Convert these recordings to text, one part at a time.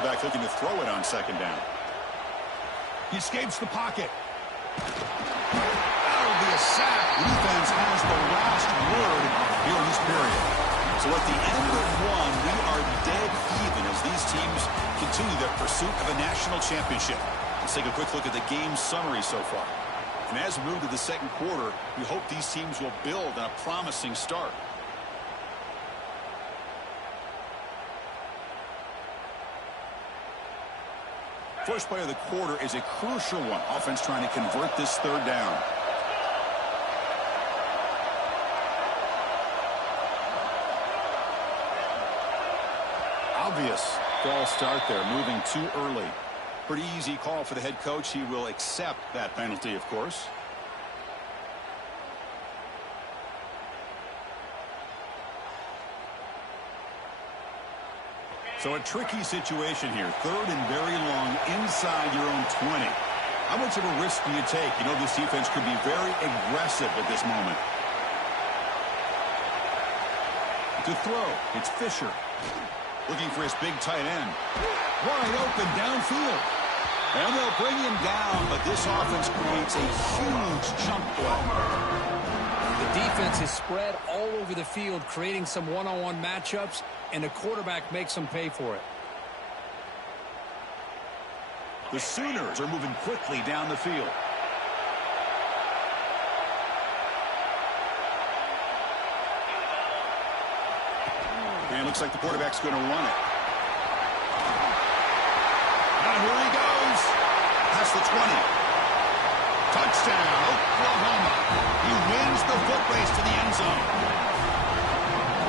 quarterback looking to throw it on second down. He escapes the pocket. That'll be a sack. Defense has the last word here in this period. So at the end of one, we are dead even as these teams continue their pursuit of a national championship. Let's take a quick look at the game summary so far. And as we move to the second quarter, we hope these teams will build on a promising start. First play of the quarter is a crucial one. Offense trying to convert this third down. Obvious false start there, moving too early. Pretty easy call for the head coach. He will accept that penalty, of course. So a tricky situation here. Third and very long inside your own 20. How much of a risk do you take? You know this defense could be very aggressive at this moment. To throw, it's Fisher. Looking for his big tight end. Wide open downfield. And they'll bring him down, but this offense creates a huge chunk play. The defense is spread all over the field, creating some one-on-one matchups, and the quarterback makes them pay for it. The Sooners are moving quickly down the field. And looks like the quarterback's going to run it. And here he goes. Past the 20. Touchdown, Oklahoma. He wins the foot race to the end zone.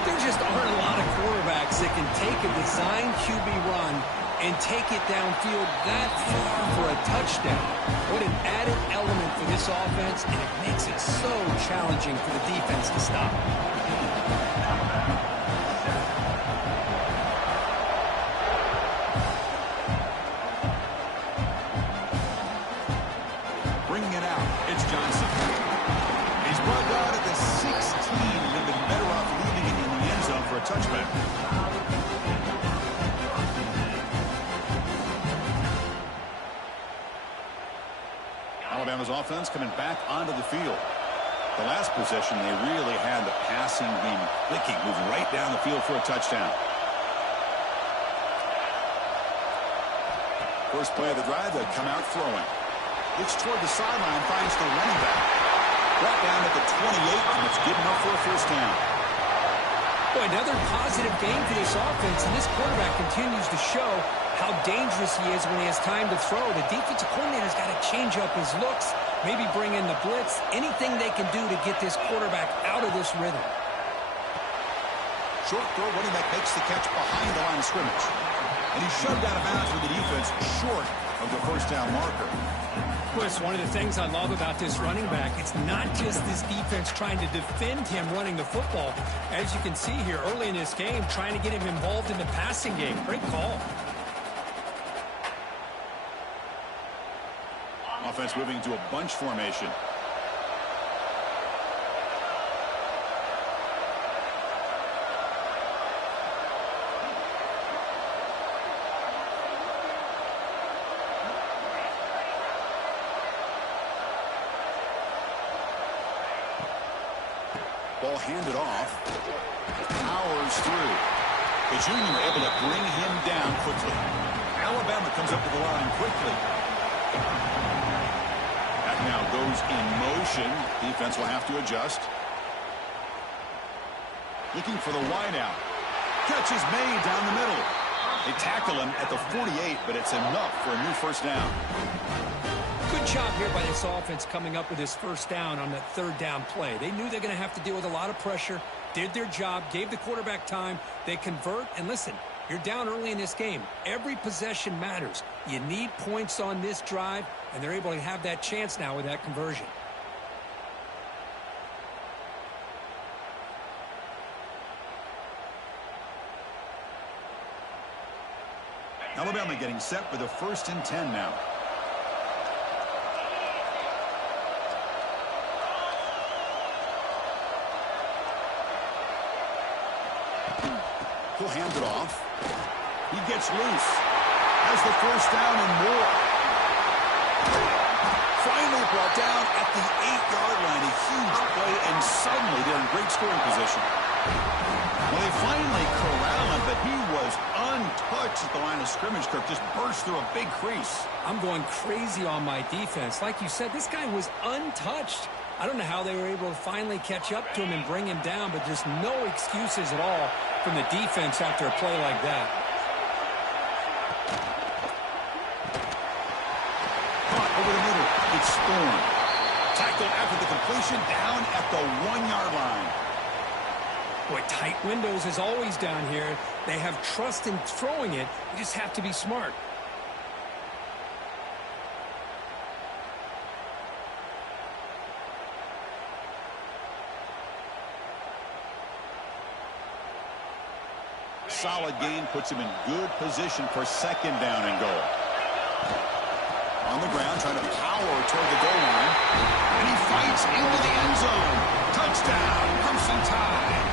There just aren't a lot of quarterbacks that can take a design QB run and take it downfield that far for a touchdown. What an added element for this offense, and it makes it so challenging for the defense to stop. Bringing it out, it's Johnson. He's brought down at the 16. Would have been better off leaving it in the end zone for a touchback. Alabama's offense coming back onto the field. The last possession, they really had the passing game clicking, moving right down the field for a touchdown. First play of the drive, they come out throwing. Looks toward the sideline, finds the running back. Brought down at the 28, and it's good enough for a first down. Boy, another positive game for this offense, and this quarterback continues to show how dangerous he is when he has time to throw. The defensive coordinator's got to change up his looks, maybe bring in the blitz, anything they can do to get this quarterback out of this rhythm. Short throw, running back makes the catch behind the line of scrimmage. And he's shoved out of bounds with the defense short of the first down marker. Chris, one of the things I love about this running back, it's not just this defense trying to defend him running the football. As you can see here early in this game, trying to get him involved in the passing game. Great call. Offense moving to a bunch formation. Ball handed off. Powers through. The junior able to bring him down quickly. Alabama comes up to the line quickly. That now goes in motion. Defense will have to adjust. Looking for the wideout. Catch is made down the middle. They tackle him at the 48, but it's enough for a new first down. Good job here by this offense coming up with this first down on that third down play. They knew they're going to have to deal with a lot of pressure, did their job, gave the quarterback time. They convert, and listen, you're down early in this game. Every possession matters. You need points on this drive, and they're able to have that chance now with that conversion. Alabama getting set for the 1st and 10 now. He'll hand it off. He gets loose. has the first down and more. Finally brought down at the 8-yard line. A huge play, and suddenly they're in great scoring position. Well, they finally corral him, but he was untouched at the line of scrimmage. Kirk just burst through a big crease. I'm going crazy on my defense. Like you said, this guy was untouched. I don't know how they were able to finally catch up to him and bring him down, but there's no excuses at all from the defense after a play like that. Caught over the middle. It's Thorne. Tackled after the completion, down at the 1-yard line. Boy, tight windows as always down here. They have trust in throwing it. You just have to be smart. Solid gain puts him in good position for second down and goal. On the ground, trying to power toward the goal line. And he fights into the end zone. Touchdown, Crimson Tide.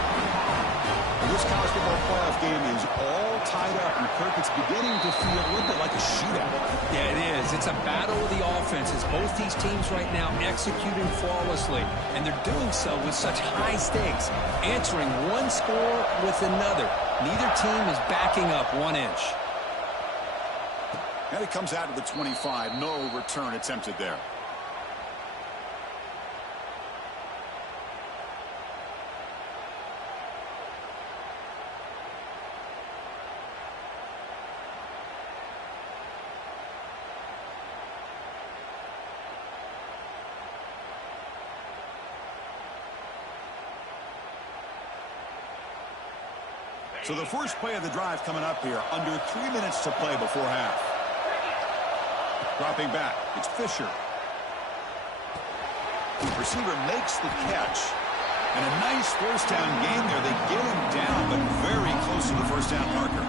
This college football playoff game is all tied up, and Kirk, it's beginning to feel a little bit like a shootout. Yeah, it is. It's a battle of the offenses. Both these teams right now executing flawlessly, and they're doing so with such high stakes, answering one score with another. Neither team is backing up 1 inch. And it comes out of the 25. No return attempted there. So the first play of the drive coming up here, under 3 minutes to play before half. Dropping back, it's Fisher. The receiver makes the catch. And a nice first down gain there. They get him down, but very close to the first down marker.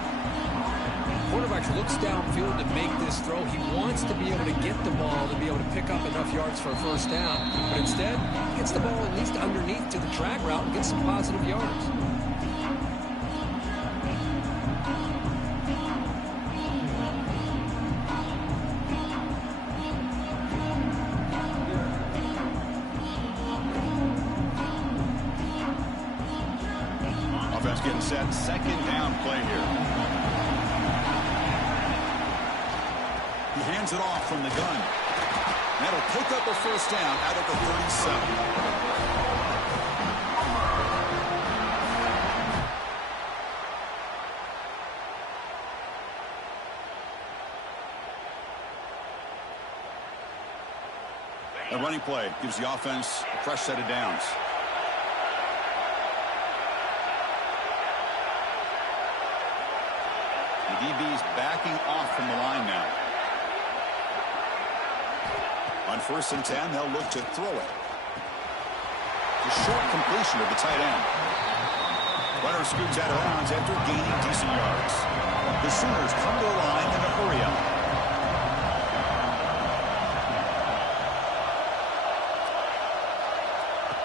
Quarterback looks downfield to make this throw. He wants to be able to get the ball to be able to pick up enough yards for a first down. But instead, he gets the ball at least underneath to the drag route and gets some positive yards. Offense getting set. Second down play here. He hands it off from the gun. That'll pick up a first down out of the 37. A running play gives the offense a fresh set of downs. The DB's backing off from the line now. On 1st and 10, they'll look to throw it. The short completion of the tight end. Runner scoots out of bounds after gaining decent yards. The Sooners come to the line in a hurry up.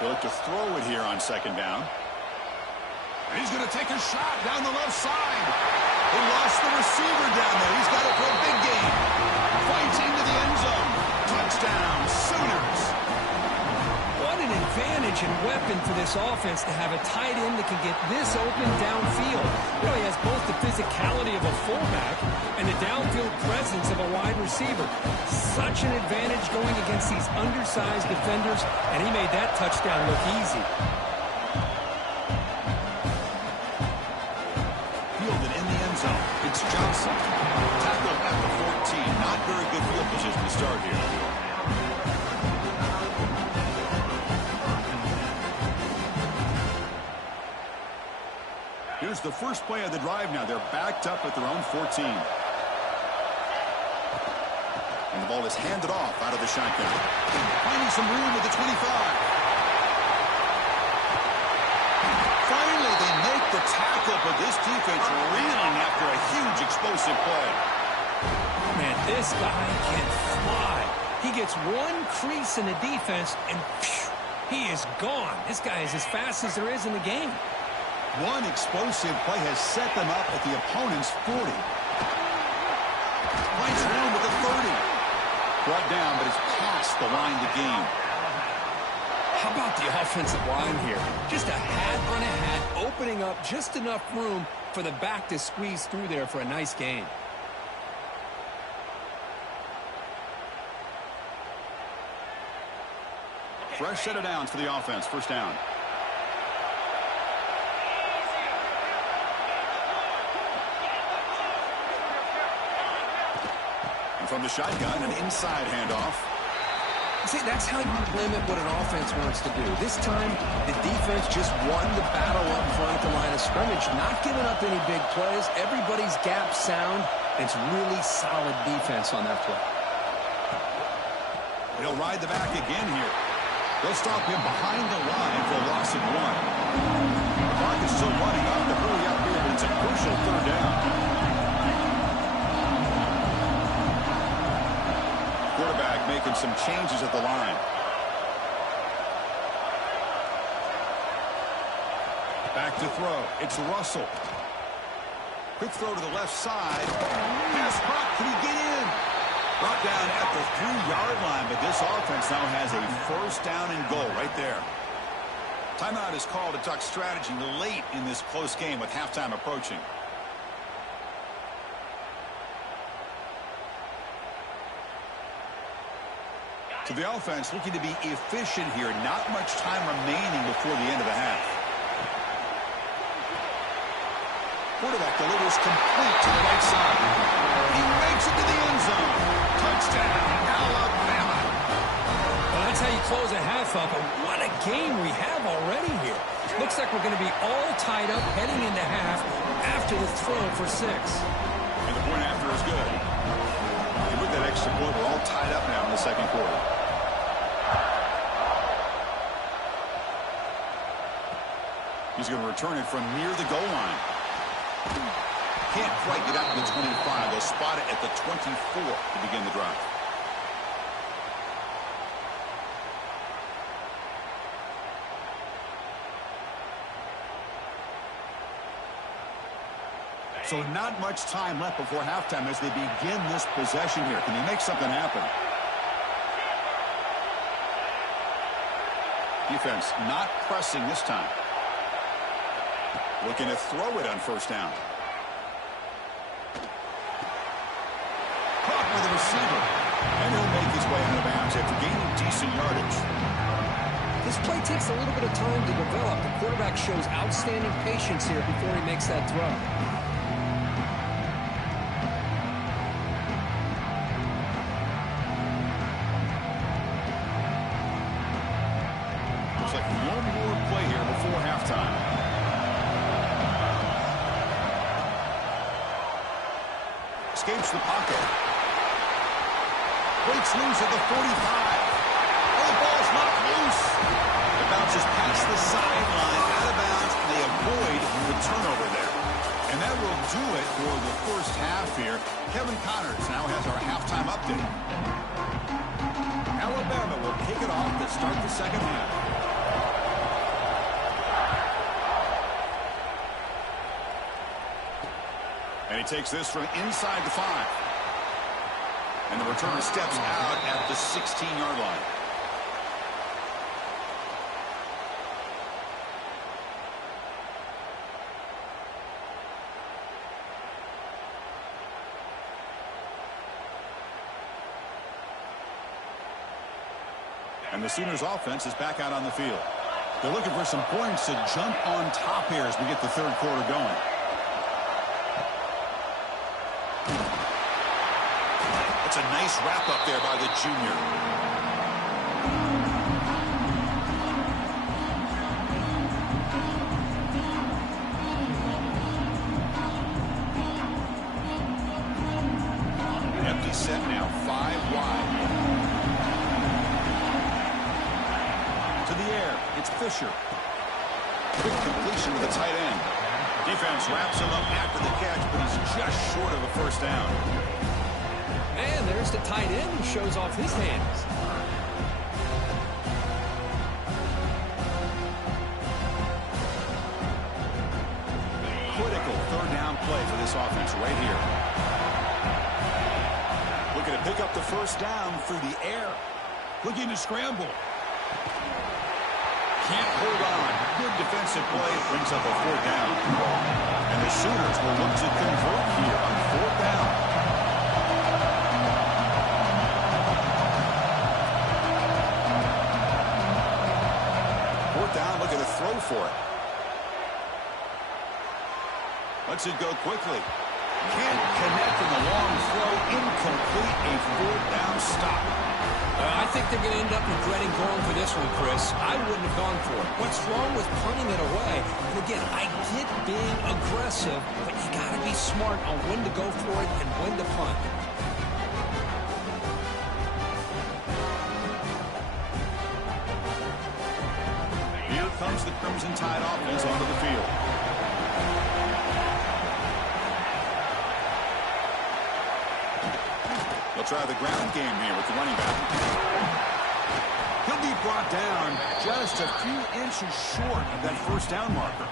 They look to throw it here on second down. And he's going to take a shot down the left side. He lost the receiver down there. He's got it for a big gain. Fights into the end zone. Touchdown, Sooners. What an advantage and weapon for this offense to have a tight end that can get this open downfield. Really has both the physicality of a fullback and the downfield presence of a wide receiver. Such an advantage going against these undersized defenders, and he made that touchdown look easy. Fielded in the end zone. It's Johnson. Tackled at the 14. Not very good field position to start here. Here's the first play of the drive now. They're backed up at their own 14. And the ball is handed off out of the shotgun. Finding some room at the 25. Finally, they make the tackle, but this defense reeling after a huge explosive play. Man, this guy can fly. He gets one crease in the defense, and phew, he is gone. This guy is as fast as there is in the game. One explosive play has set them up at the opponent's 40. finds room with the 30. Brought down, but it's past the line to gain. How about the offensive line here? Just a hat on a hat, opening up just enough room for the back to squeeze through there for a nice gain. Fresh set of downs for the offense. First down. And from the shotgun, an inside handoff. See, that's how you limit what an offense wants to do. This time, the defense just won the battle up front at the line of scrimmage, not giving up any big plays. Everybody's gap sound. It's really solid defense on that play. He'll ride the back again here. They'll stop him behind the line for a loss of 1. The clock is still running up to hurry up here, but it's a crucial third down. Quarterback making some changes at the line. Back to throw. It's Russell. Quick throw to the left side. Pass caught. Can he get in? Brought down at the 3-yard line, but this offense now has a first down and goal right there. Timeout is called to talk strategy late in this close game with halftime approaching. To the offense, looking to be efficient here. Not much time remaining before the end of the half. Quarterback delivers complete to the right side. He makes it to the end zone. Touchdown, Alabama. Well, that's how you close a half up, but what a game we have already here. Looks like we're going to be all tied up heading into half after the throw for 6. And the point after is good. And with that extra point, we're all tied up now in the second quarter. He's going to return it from near the goal line. Can't quite get out to the 25. They'll spot it at the 24 to begin the drive. So not much time left before halftime as they begin this possession here. Can they make something happen? Defense not pressing this time. Looking to throw it on first down. Caught with the receiver. And he'll make his way out of bounds after gaining decent yardage. This play takes a little bit of time to develop. The quarterback shows outstanding patience here before he makes that throw. Looks like one more play here before halftime. Escapes the pocket. Breaks loose at the 45. Oh, the ball's knocked loose. It bounces past the sideline, out of bounds, and they avoid the turnover there. And that will do it for the first half here. Kevin Connors now has our halftime update. Alabama will kick it off to start the second half. And he takes this from inside the 5. And the returner steps out at the 16-yard line. And the Sooners offense is back out on the field. They're looking for some points to jump on top here as we get the third quarter going. That's a nice wrap up there by the junior. An empty set now, 5 wide. To the air, it's Fisher. Quick completion to the tight end. Defense wraps him up after the catch, but he's just short of a first down. And there's the tight end who shows off his hands. Critical third down play for this offense right here. Looking to pick up the first down through the air. Looking to scramble. Can't hold on. Good defensive play. Brings up a fourth down. And the Sooners will look to convert here on fourth down. Fourth down, looking to throw for it. Lets it go quickly. Can't connect in the long throw. Incomplete. A fourth down stop. I think they're going to end up regretting going for this one, Chris. I wouldn't have gone for it. What's wrong with punting it away? And again, I get being aggressive, but you got to be smart on when to go for it and when to punt. Here comes the Crimson Tide offense onto the field. They'll try the ground game here with the running back. He'll be brought down just a few inches short of that first down marker.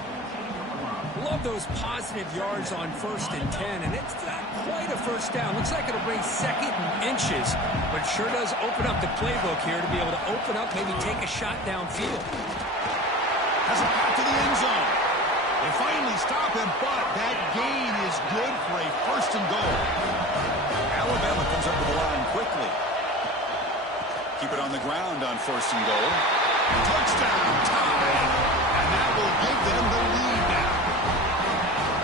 Love those positive yards on 1st and 10, and it's not quite a first down. Looks like it'll bring 2nd and inches, but sure does open up the playbook here to be able to open up, maybe take a shot downfield. Has it back to the end zone. They finally stop him, but that gain is good for a 1st and goal. Alabama comes up to the line quickly. Keep it on the ground on 1st and goal. Touchdown, tie. And that will give them the lead now.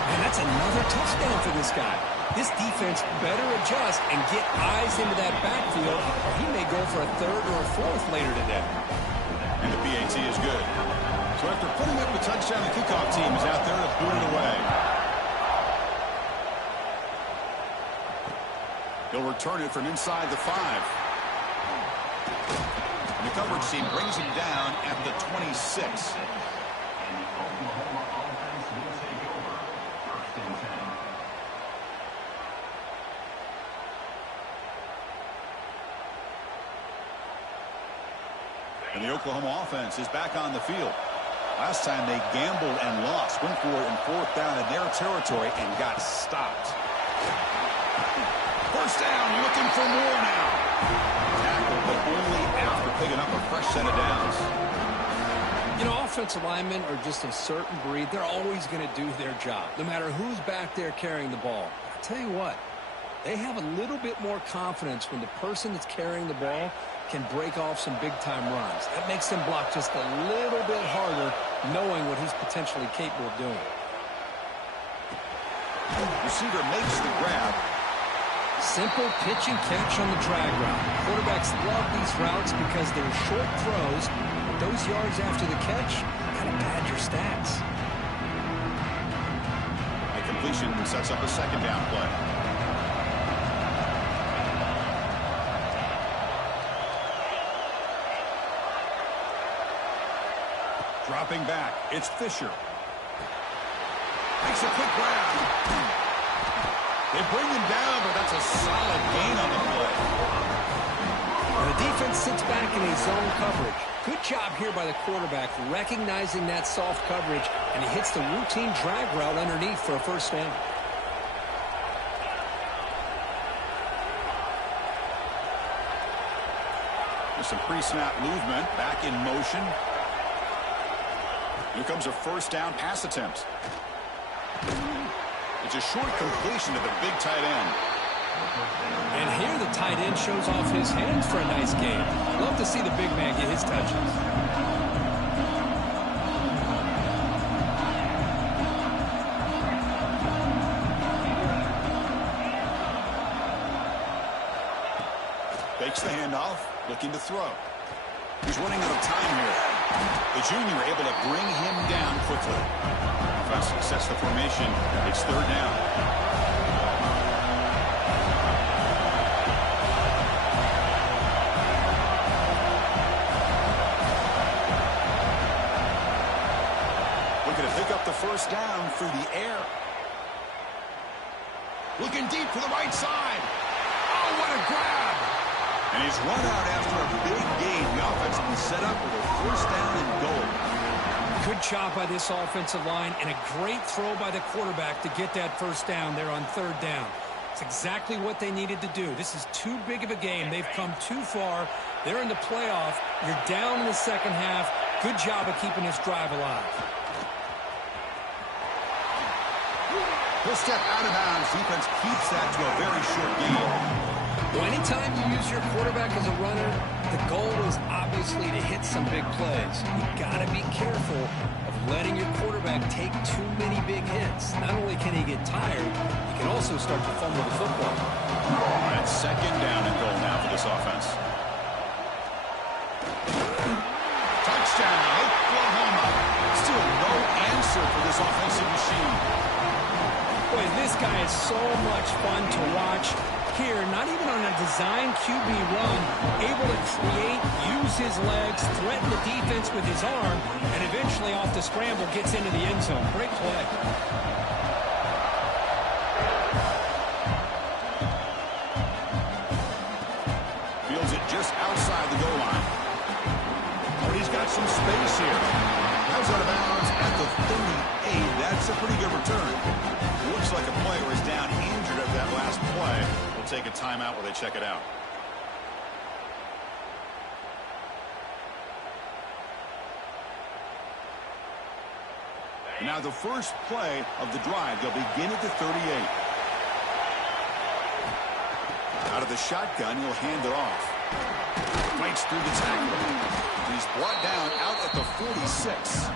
And that's another touchdown for this guy. This defense better adjust and get eyes into that backfield, or he may go for a 3rd or a 4th later today. And the PAT is good. So after putting up the touchdown, the kickoff team is out there to boot it away. He'll return it from inside the 5. And the coverage team brings him down at the 26. And the Oklahoma offense is back on the field. Last time they gambled and lost. Went for it in 4th down in their territory and got stopped. First down, looking for more now. Tackled, but only after picking up a fresh set of downs. You know, offensive linemen are just a certain breed. They're always going to do their job, no matter who's back there carrying the ball. I'll tell you what, they have a little bit more confidence when the person that's carrying the ball can break off some big-time runs. That makes them block just a little bit harder, knowing what he's potentially capable of doing. Receiver makes the grab. Simple pitch and catch on the drag route. Quarterbacks love these routes because they're short throws, but those yards after the catch kind of pad your stats. A completion sets up a 2nd down play. Dropping back, it's Fisher. Makes a quick grab. They bring him down, but that's a solid gain on the play. The defense sits back in a zone coverage. Good job here by the quarterback recognizing that soft coverage, and he hits the routine drag route underneath for a 1st down. There's some pre-snap movement, back in motion. Here comes a 1st down pass attempt. It's a short completion to the big tight end. And here the tight end shows off his hands for a nice game. Love to see the big man get his touches. Fakes the handoff, looking to throw. He's running out of time here. The junior able to bring him down quickly. Offense sets the formation. It's 3rd down. Looking to pick up the 1st down through the air. Looking deep to the right side. Oh, what a grab. And he's run out after a big gain. The offense will be set up with a 1st down and goal. Good job by this offensive line and a great throw by the quarterback to get that 1st down there on 3rd down. It's exactly what they needed to do. This is too big of a game. They've come too far. They're in the playoff. You're down in the second half. Good job of keeping this drive alive. He'll step out of bounds. Defense keeps that to a very short gain. Well, anytime you use your quarterback as a runner, the goal is obviously to hit some big plays. You've got to be careful of letting your quarterback take too many big hits. Not only can he get tired, he can also start to fumble the football. All right, second down and goal now for this offense. Touchdown, Oklahoma. Still no answer for this offensive machine. Boy, this guy is so much fun to watch. Here, not even on a design QB run, able to create, use his legs, threaten the defense with his arm, and eventually off the scramble gets into the end zone. Great play. Fields it just outside the goal line. Oh, he's got some space here. Comes out of bounds at the 38. That's a pretty good return. Looks like a player is down injured at that last play. We'll take a timeout while they check it out. And now the first play of the drive. They'll begin at the 38. Out of the shotgun, he'll hand it off. Fights through the tackle. He's brought down out at the 46.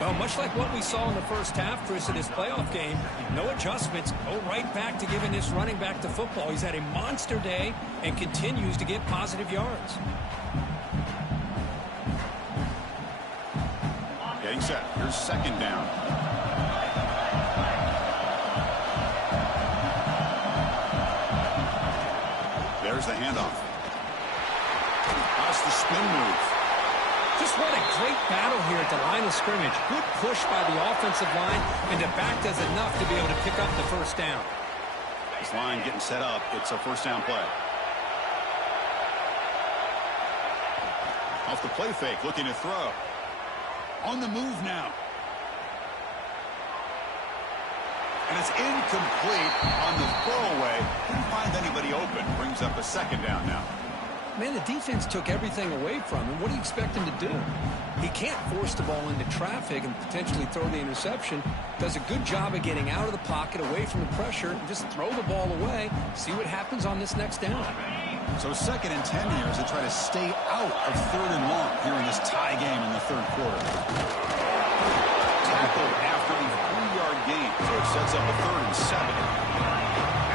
Well, much like what we saw in the first half, Chris, in this playoff game, no adjustments, go right back to giving this running back the football. He's had a monster day and continues to get positive yards. Getting set. Here's second down. There's the handoff. That's the spin move. Just what a great battle here at the line of scrimmage. Good push by the offensive line, and the back does enough to be able to pick up the first down. This line getting set up. It's a first down play. Off the play fake, looking to throw. On the move now. And it's incomplete on the throwaway. Couldn't find anybody open. Brings up a second down now. Man, the defense took everything away from him. What do you expect him to do? He can't force the ball into traffic and potentially throw the interception. Does a good job of getting out of the pocket, away from the pressure, and just throw the ball away. See what happens on this next down. So 2nd and 10 here as they try to stay out of 3rd and long here in this tie game in the 3rd quarter. Tackled after a 3-yard gain, so it sets up a 3rd and 7.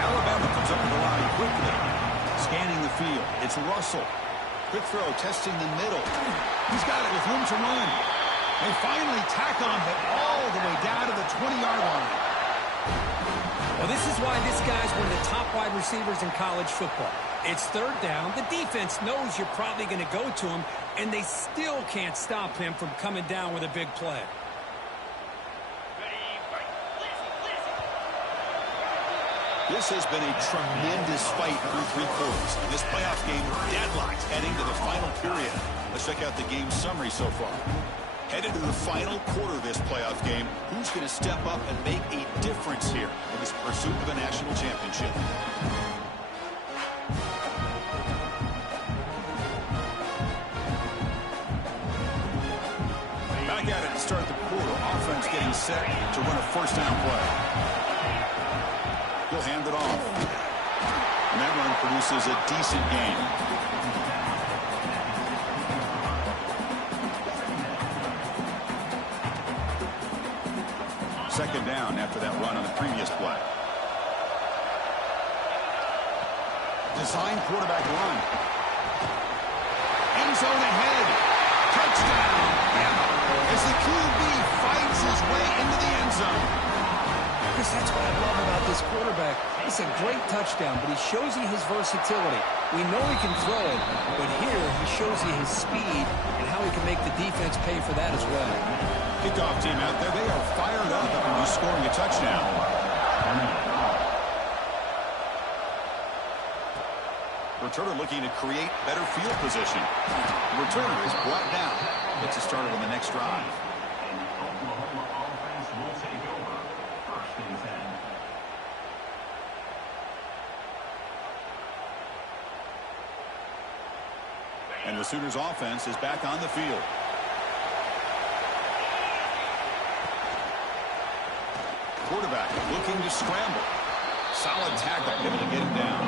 Alabama comes up to the line quickly. Scanning the field. It's Russell. Quick throw, testing the middle. He's got it with room to run. They finally tackle him, but all the way down to the 20-yard line. Well, this is why this guy's one of the top wide receivers in college football. It's 3rd down. The defense knows you're probably going to go to him, and they still can't stop him from coming down with a big play. This has been a tremendous fight through 3 quarters. And this playoff game deadlocked heading to the final period. Let's check out the game summary so far. Headed to the final quarter of this playoff game, who's going to step up and make a difference here in this pursuit of a national championship? Back at it to start the quarter. Offense getting set to run a first down play. He'll hand it off. And that run produces a decent gain. Second down after that run on the previous play. Design quarterback run. End zone ahead. Touchdown. As the QB fights his way into the end zone. Chris, that's what I love about this quarterback. It's a great touchdown, but he shows you his versatility. We know he can throw it, but here he shows you his speed and how he can make the defense pay for that as well. Kickoff team out there, they are fired up after just scoring a touchdown. Returner looking to create better field position. The returner is brought down. Gets us started on the next drive. And the Sooners offense is back on the field. Quarterback looking to scramble. Solid tackle, able to get him down.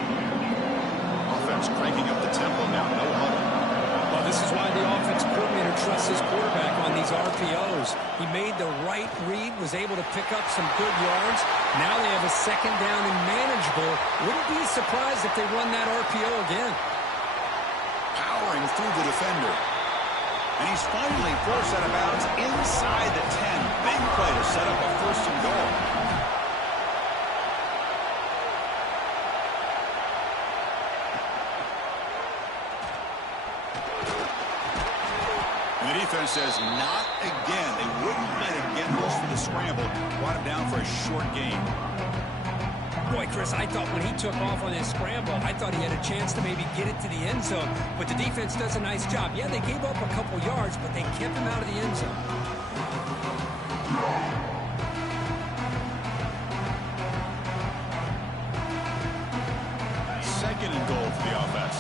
Offense cranking up the tempo now, no huddle. Well, this is why the offense coordinator trusts his quarterback on these RPOs. He made the right read, was able to pick up some good yards. Now they have a second down and manageable. Wouldn't be surprised if they run that RPO again. Powering through the defender. And he's finally forced out of bounds inside the 10. Big play to set up a first and goal. And the defense says not again. They wouldn't let him get loose for the scramble. Brought him down for a short gain. Boy, Chris, I thought when he took off on his scramble, I thought he had a chance to maybe get it to the end zone. But the defense does a nice job. Yeah, they gave up a couple yards, but they kept him out of the end zone. Second and goal for the offense.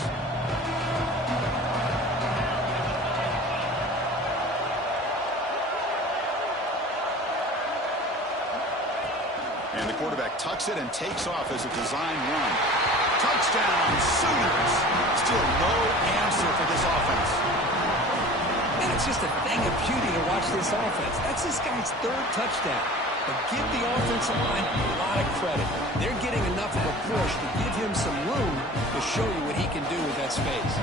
And the quarterback tucks it and takes off as a design run. Touchdown, Sooners. Still no answer for this offense. And it's just a thing of beauty to watch this offense. That's this guy's third touchdown. But give the offensive line a lot of credit. They're getting enough of a push to give him some room to show you what he can do with that space.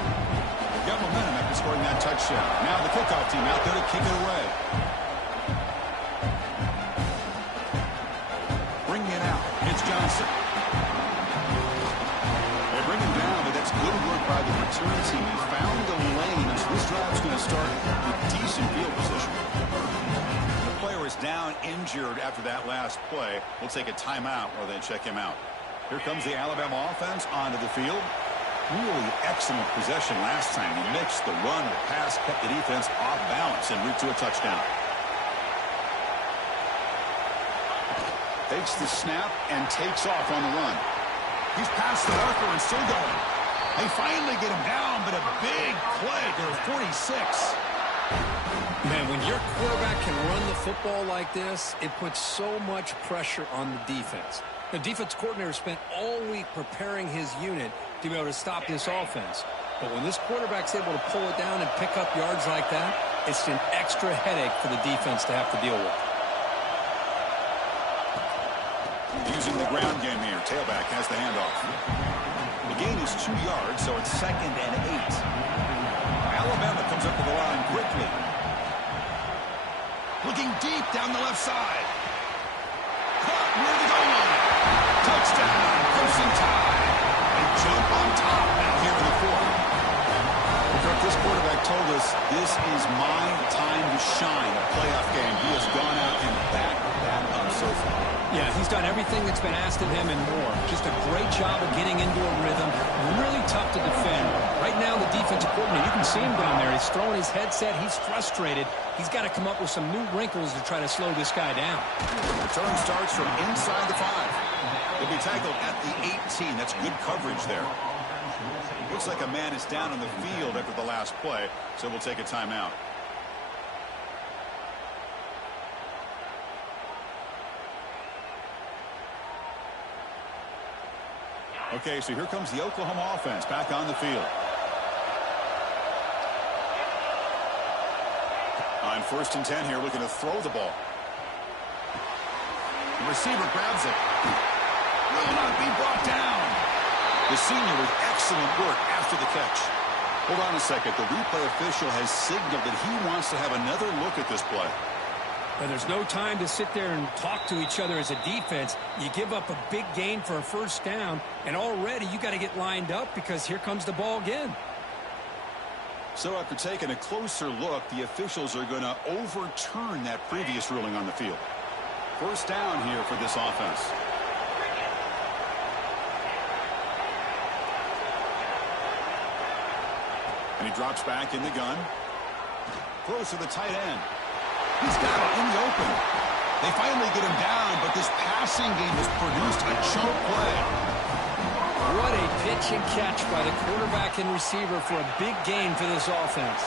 Got momentum after scoring that touchdown. Now the kickoff team out there to kick it away. Bringing it out. It's Johnson. They bring him down, but that's good work by the return team. He found the lane, so this drive's going to start with decent field position. The player is down injured after that last play. We'll take a timeout while they check him out. Here comes the Alabama offense onto the field. Really excellent possession last time. He mixed the run, the pass, kept the defense off balance en route to a touchdown. Takes the snap and takes off on the run. He's past the marker and still going. They finally get him down, but a big play to 46. Man, when your quarterback can run the football like this, it puts so much pressure on the defense. The defense coordinator spent all week preparing his unit to be able to stop this offense. But when this quarterback's able to pull it down and pick up yards like that, it's an extra headache for the defense to have to deal with. Using the ground game here. Tailback has the handoff. The gain is 2 yards, so it's 2nd and 8. Alabama comes up to the line quickly. Looking deep down the left side. Caught near the goal line. Touchdown, Crimson Tide. They jump on top now here in the fourth. This quarterback told us this is my time to shine, a playoff game. He has gone out and backed that up so far. Yeah, he's done everything that's been asked of him and more. Just a great job of getting into a rhythm. Really tough to defend. Right now, the defensive coordinator, you can see him down there. He's throwing his headset. He's frustrated. He's got to come up with some new wrinkles to try to slow this guy down. Return starts from inside the 5. He'll be tackled at the 18. That's good coverage there. Looks like a man is down on the field after the last play, so we'll take a timeout. Okay, so here comes the Oklahoma offense back on the field. On 1st and 10 here, looking to throw the ball. The receiver grabs it. Will not be brought down. The senior with excellent work after the catch. Hold on a second. The replay official has signaled that he wants to have another look at this play. But there's no time to sit there and talk to each other as a defense. You give up a big gain for a first down, and already you got to get lined up because here comes the ball again. So after taking a closer look, the officials are going to overturn that previous ruling on the field. First down here for this offense. And he drops back in the gun. Throws to the tight end. He's got it in the open. They finally get him down, but this passing game has produced a chunk play. What a pitch and catch by the quarterback and receiver for a big gain for this offense.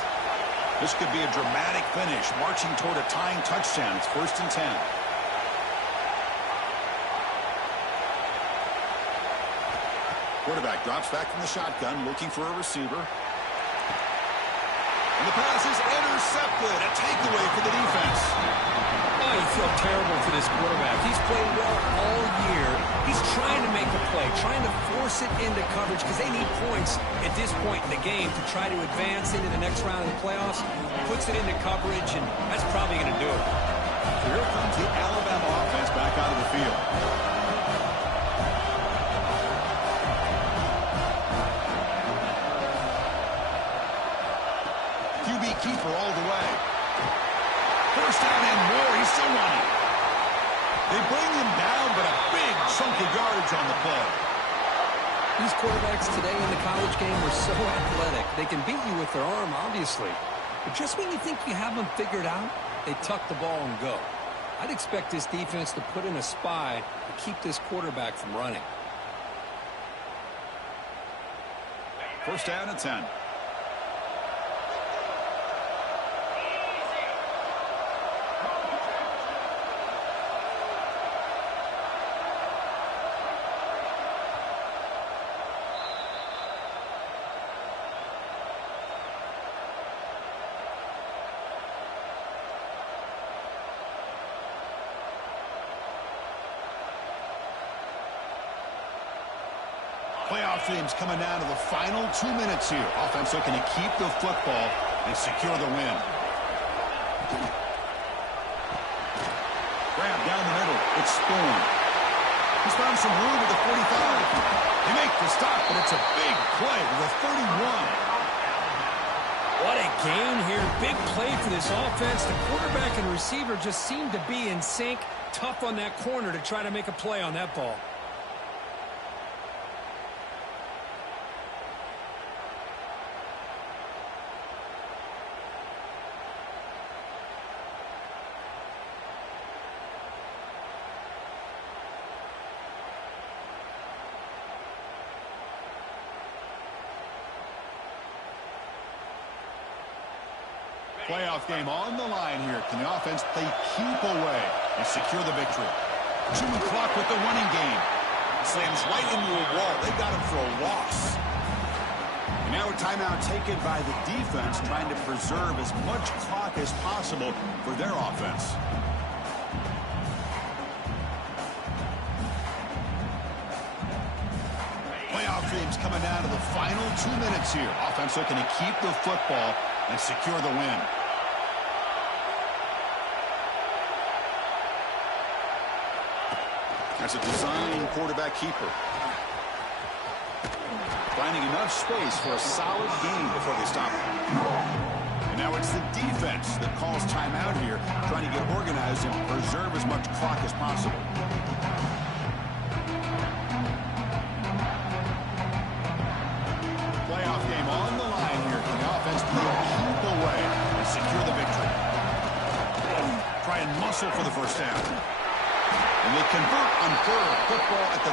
This could be a dramatic finish, marching toward a tying touchdown. It's 1st and 10. Quarterback drops back from the shotgun, looking for a receiver. And the pass is intercepted. A takeaway for the defense. Oh, you feel terrible for this quarterback. He's played well all year. He's trying to make a play, trying to force it into coverage because they need points at this point in the game to try to advance into the next round of the playoffs. Puts it into coverage, and that's probably going to do it. So here comes the Alabama offense back out of the field. QB keeper all the way. 1st down and more. He's still running. They bring him down, but a big chunk of yardage on the play. These quarterbacks today in the college game are so athletic. They can beat you with their arm, obviously. But just when you think you have them figured out, they tuck the ball and go. I'd expect this defense to put in a spy to keep this quarterback from running. 1st down and 10. Playoff teams coming down to the final 2 minutes here. Offense looking to keep the football and secure the win. Grab down the middle. It's Storm. He's found some room at the 45. They make the stop, but it's a big play to the 31. What a gain here. Big play for this offense. The quarterback and receiver just seem to be in sync. Tough on that corner to try to make a play on that ball. Playoff game on the line here. Can the offense they keep away and secure the victory? Chewing clock with the running game. Slams right into a wall. They got him for a loss. And now a timeout taken by the defense, trying to preserve as much clock as possible for their offense. Playoff games coming down to the final 2 minutes here. Offense looking to keep the football and secure the win. That's a design quarterback keeper. Finding enough space for a solid gain before they stop him. And now it's the defense that calls timeout here, trying to get organized and preserve as much clock as possible. Playoff game on the line here. Can the offense keep away and secure the victory? Try and muscle for the 1st down. And they convert on 3rd. Football at the